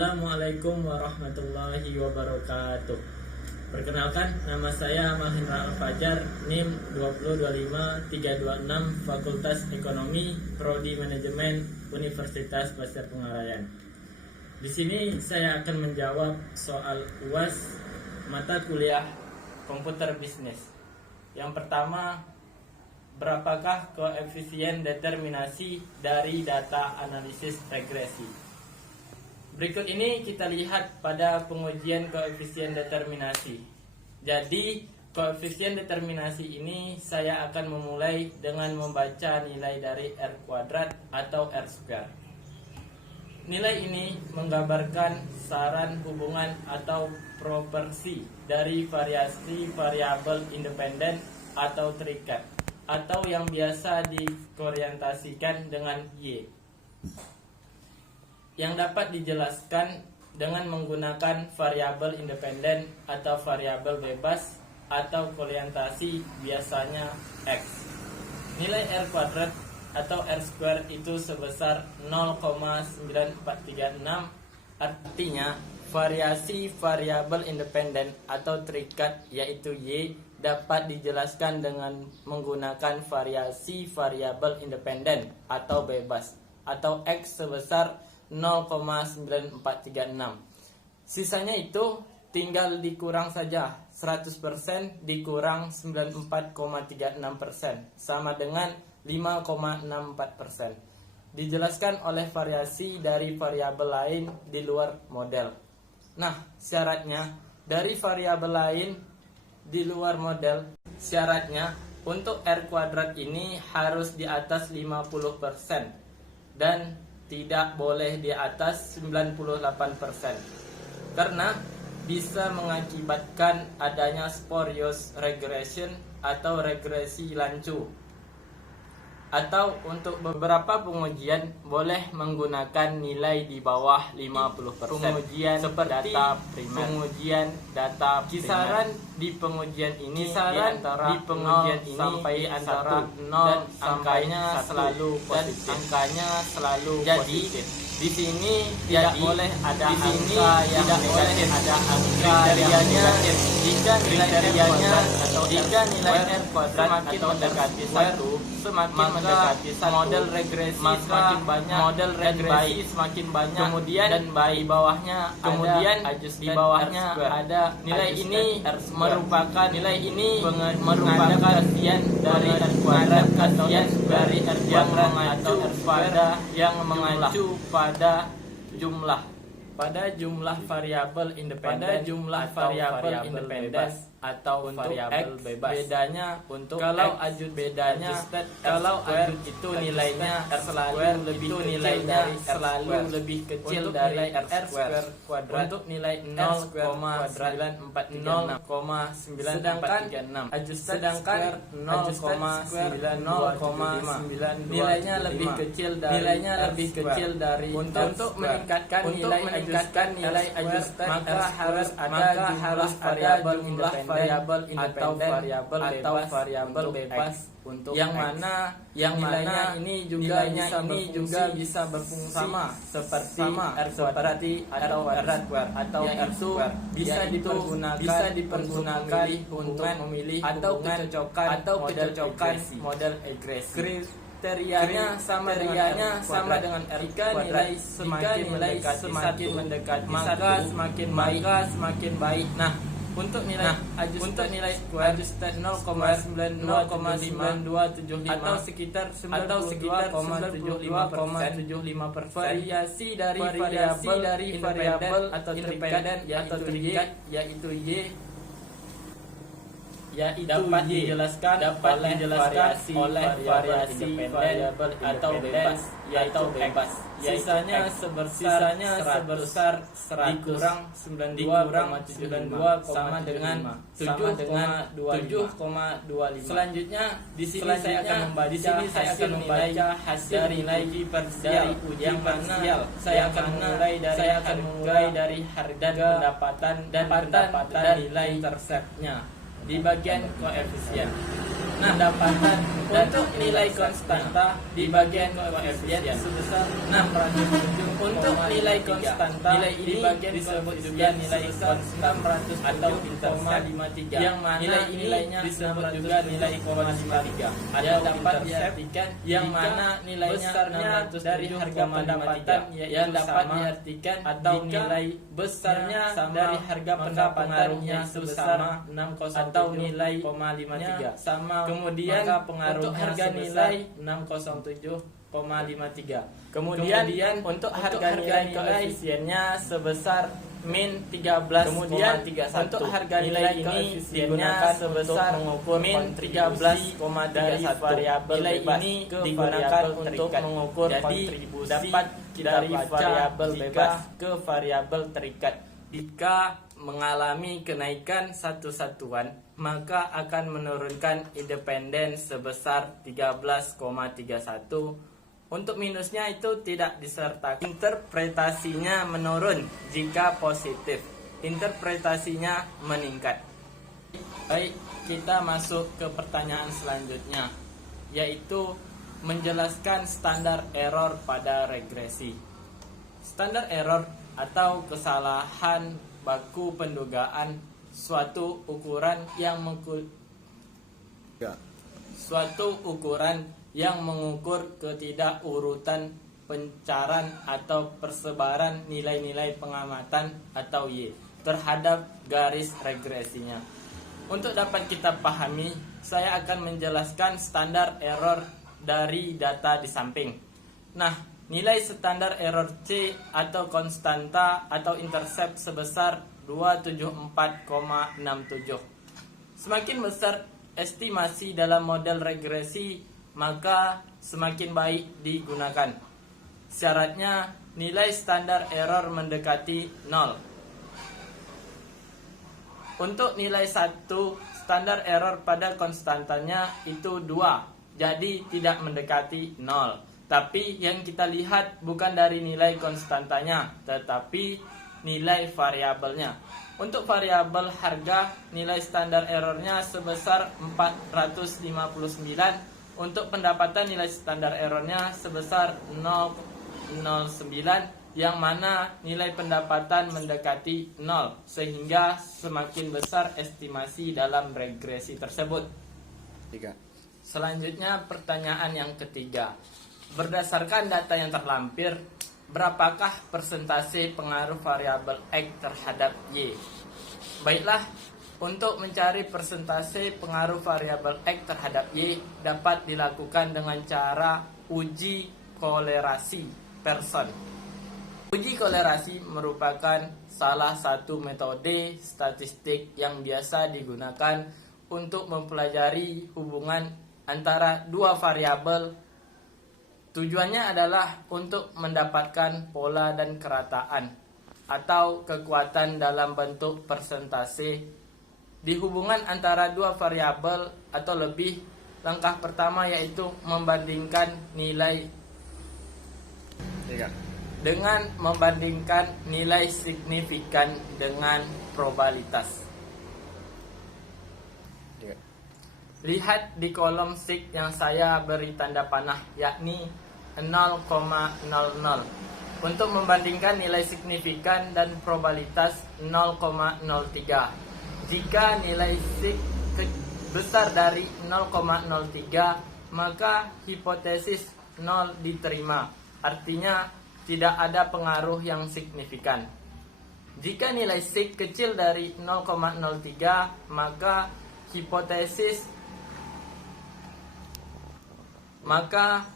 Assalamualaikum warahmatullahi wabarakatuh. Perkenalkan, nama saya Mahendra Al-Fajar, NIM 2025326, Fakultas Ekonomi, Prodi Manajemen, Universitas Pasir Pengarayan. Di sini saya akan menjawab soal UAS mata kuliah Komputer Bisnis. Yang pertama, berapakah koefisien determinasi dari data analisis regresi? Berikut ini kita lihat pada pengujian koefisien determinasi. Jadi, koefisien determinasi ini saya akan memulai dengan membaca nilai dari R kuadrat atau R square. Nilai ini menggambarkan saran hubungan atau proporsi dari variasi variabel independen atau terikat, atau yang biasa dikoorientasikan dengan Y, yang dapat dijelaskan dengan menggunakan variabel independen atau variabel bebas atau koorientasi biasanya X. Nilai R kuadrat atau R square itu sebesar 0,9436, artinya variasi variabel independen atau terikat yaitu Y dapat dijelaskan dengan menggunakan variasi variabel independen atau bebas atau X sebesar 0,9436. Sisanya itu tinggal dikurang saja. 100% dikurang 94,36% sama dengan 5,64%. Dijelaskan oleh variasi dari variabel lain di luar model. Nah, syaratnya dari variabel lain di luar model, syaratnya untuk R kuadrat ini harus di atas 50% dan tidak boleh di atas 98%, karena bisa mengakibatkan adanya spurious regression atau regresi lancu. Atau untuk beberapa pengujian boleh menggunakan nilai di bawah 50%. Pengujian seperti data primer, pengujian data kisaran primer. Di pengujian ini kisaran di pengujian ini sampai antara 0 dan angkanya selalu positif. Dan angkanya selalu jadi positif. Di sini tidak boleh ada angka yang negatif, ada angka yang negatif. Jika kriterianya atau jika nilai R kuadrat semakin mendekati 1, semakin mendekati model regresi semakin banyak, model regresi semakin banyak. Kemudian dan di bawahnya di bawahnya ada nilai ini merupakan merupakan koefisien dari R kuadrat atau dari R kuadrat atau R pada yang mengacu pada jumlah variabel independen, atau variabel bebas. Bedanya untuk kalau ajut itu nilainya lebih kecil dari R square kuadrat untuk nilai 0,9436, sedangkan 0,925 nilainya lebih kecil dari untuk meningkatkan nilai ajustan maka harus ada variabel independen atau variabel bebas untuk yang mana ini juga bisa berfungsi sama seperti R kuadrat atau R square bisa dipergunakan untuk memilih atau kecocokan model regresi. Kriterianya sama dengan R kuadrat. Nilai semakin mendekati maka semakin baik. Nah, untuk nilai ajusted 0,9275 atau sekitar 92,75%. Variasi dari variabel atau terikat yaitu Y dapat dijelaskan oleh variasi variabel atau bebas. Sisanya sebesar 100 dikurang 92,72 sama dengan 7,25. Selanjutnya di sini saya akan membaca hasil nilai dari ujian parsial. Saya akan mulai dari harga pendapatan dan nilai interceptnya. di bagian koefisien. Nah, pendapatan untuk nilai konstanta di bagian koefisien sebesar 607. Untuk nilai konstanta nilai ini di bagian disebut juga nilai konstanta atau intercept, yang mana nilai nilainya disebut juga nilai 0,53 yang dapat diartikan yang mana nilainya besarnya dari harga pendapatan yang dapat diartikan atau nilai besarnya dari harga pendapatan yang sebesar 60 atau nilai 0,53 sama. Kemudian untuk harga nilai 607,53. Kemudian untuk harga nilai koefisiennya sebesar min 13,31. Kemudian untuk harga nilai ini digunakan sebesar min 13,31. Dari variabel nilai ini digunakan untuk mengukur kontribusi dapat dari variabel bebas ke variabel terikat. Jika mengalami kenaikan satu satuan, maka akan menurunkan independen sebesar 13,31. Untuk minusnya itu tidak disertakan. Interpretasinya menurun jika positif. Interpretasinya meningkat. Baik, kita masuk ke pertanyaan selanjutnya, yaitu menjelaskan standar error pada regresi. Standar error atau kesalahan baku pendugaan suatu ukuran yang mengukur ketidakurutan pencaran atau persebaran nilai-nilai pengamatan atau Y terhadap garis regresinya. Untuk dapat kita pahami, saya akan menjelaskan standar error dari data di samping. Nah, nilai standar error C atau konstanta atau intercept sebesar 274,67. Semakin besar estimasi dalam model regresi, maka semakin baik digunakan. Syaratnya nilai standar error mendekati 0. Untuk nilai 1, standar error pada konstantanya itu 2, jadi tidak mendekati 0. Tapi yang kita lihat bukan dari nilai konstantanya, tetapi nilai variabelnya. Untuk variabel harga, nilai standar errornya sebesar 459. Untuk pendapatan, nilai standar errornya sebesar 0,09, yang mana nilai pendapatan mendekati 0, sehingga semakin besar estimasi dalam regresi tersebut. Selanjutnya pertanyaan yang ketiga. Berdasarkan data yang terlampir, berapakah persentase pengaruh variabel X terhadap Y? Baiklah, untuk mencari persentase pengaruh variabel X terhadap Y dapat dilakukan dengan cara uji kolerasi Pearson. Uji kolerasi merupakan salah satu metode statistik yang biasa digunakan untuk mempelajari hubungan antara dua variabel. Tujuannya adalah untuk mendapatkan pola dan kerataan atau kekuatan dalam bentuk persentase di hubungan antara dua variabel atau lebih. Langkah pertama yaitu membandingkan nilai dengan membandingkan nilai signifikan dengan probabilitas. Lihat di kolom sig yang saya beri tanda panah, yakni 0,00, untuk membandingkan nilai signifikan dan probabilitas 0,03. Jika nilai sig besar dari 0,03, maka hipotesis 0 diterima, artinya tidak ada pengaruh yang signifikan. Jika nilai sig kecil dari 0,03, maka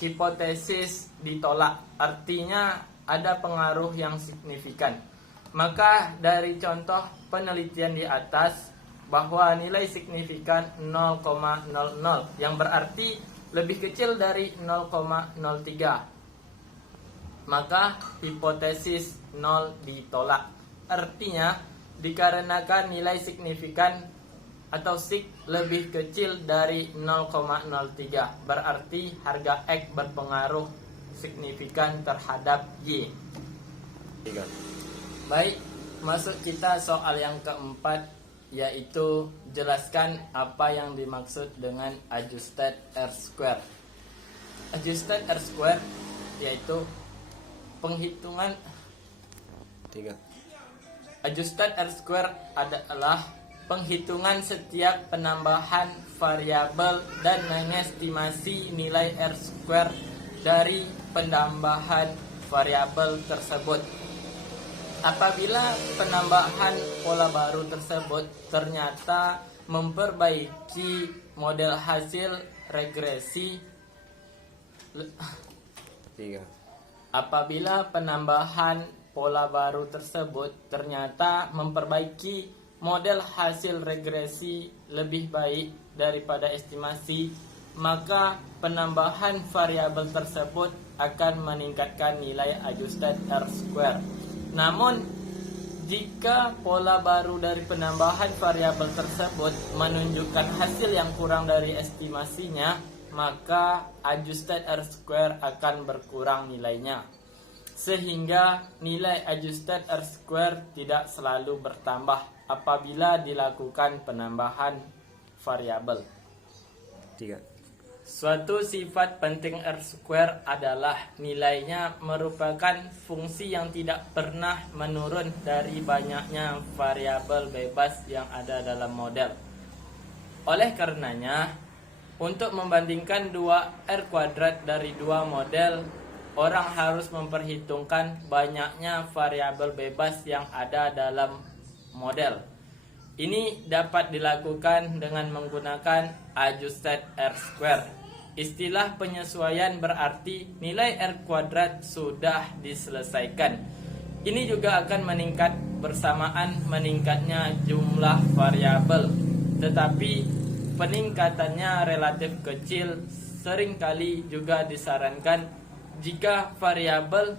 hipotesis ditolak, artinya ada pengaruh yang signifikan. Maka dari contoh penelitian di atas bahwa nilai signifikan 0,00 yang berarti lebih kecil dari 0,03, maka hipotesis 0 ditolak. Artinya dikarenakan nilai signifikan atau sig lebih kecil dari 0,03, berarti harga X berpengaruh signifikan terhadap Y. Baik, masuk kita soal yang keempat, yaitu jelaskan apa yang dimaksud dengan adjusted R-square. Adjusted R-square yaitu penghitungan Adjusted R-square adalah penghitungan setiap penambahan variabel dan mengestimasi nilai R-square dari penambahan variabel tersebut. Apabila penambahan pola baru tersebut ternyata memperbaiki model hasil regresi Apabila penambahan pola baru tersebut ternyata memperbaiki model hasil regresi lebih baik daripada estimasi, maka penambahan variabel tersebut akan meningkatkan nilai adjusted R-square. Namun, jika pola baru dari penambahan variabel tersebut menunjukkan hasil yang kurang dari estimasinya, maka adjusted R-square akan berkurang nilainya. Sehingga nilai adjusted R-square tidak selalu bertambah apabila dilakukan penambahan variabel. Suatu sifat penting R-square adalah nilainya merupakan fungsi yang tidak pernah menurun dari banyaknya variabel bebas yang ada dalam model. Oleh karenanya, untuk membandingkan dua R kuadrat dari dua model, orang harus memperhitungkan banyaknya variabel bebas yang ada dalam model. Ini dapat dilakukan dengan menggunakan adjusted R-square. Istilah penyesuaian berarti nilai R kuadrat sudah diselesaikan. Ini juga akan meningkat bersamaan meningkatnya jumlah variabel, tetapi peningkatannya relatif kecil. Seringkali juga disarankan jika variabel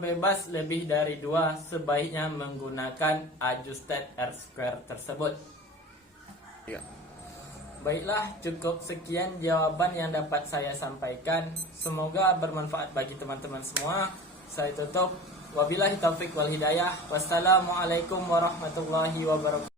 bebas lebih dari 2, sebaiknya menggunakan adjusted R-square tersebut. Baiklah, cukup sekian jawaban yang dapat saya sampaikan. Semoga bermanfaat bagi teman-teman semua. Saya tutup. Wabillahi taufik wal hidayah. Wassalamualaikum warahmatullahi wabarakatuh.